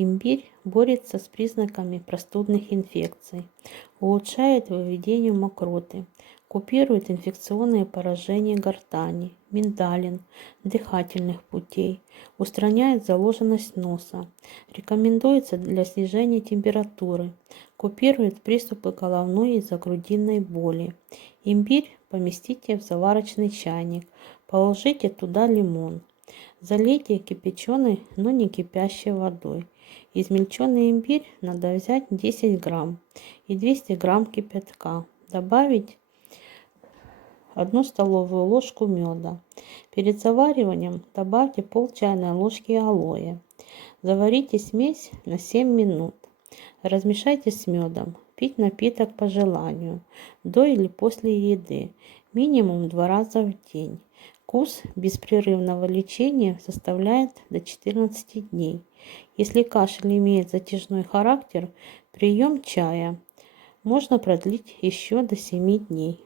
Имбирь борется с признаками простудных инфекций, улучшает выведение мокроты, купирует инфекционные поражения гортани, миндалин, дыхательных путей, устраняет заложенность носа, рекомендуется для снижения температуры, купирует приступы головной из-за грудинной боли. Имбирь поместите в заварочный чайник, положите туда лимон. Залейте кипяченой, но не кипящей водой. Измельченный имбирь надо взять 10 грамм и 200 грамм кипятка. Добавить 1 столовую ложку меда. Перед завариванием добавьте пол чайной ложки алоэ. Заварите смесь на 7 минут. Размешайте с медом. Пить напиток по желанию, до или после еды, минимум 2 раза в день. Курс беспрерывного лечения составляет до 14 дней. Если кашель имеет затяжной характер, прием чая можно продлить еще до 7 дней.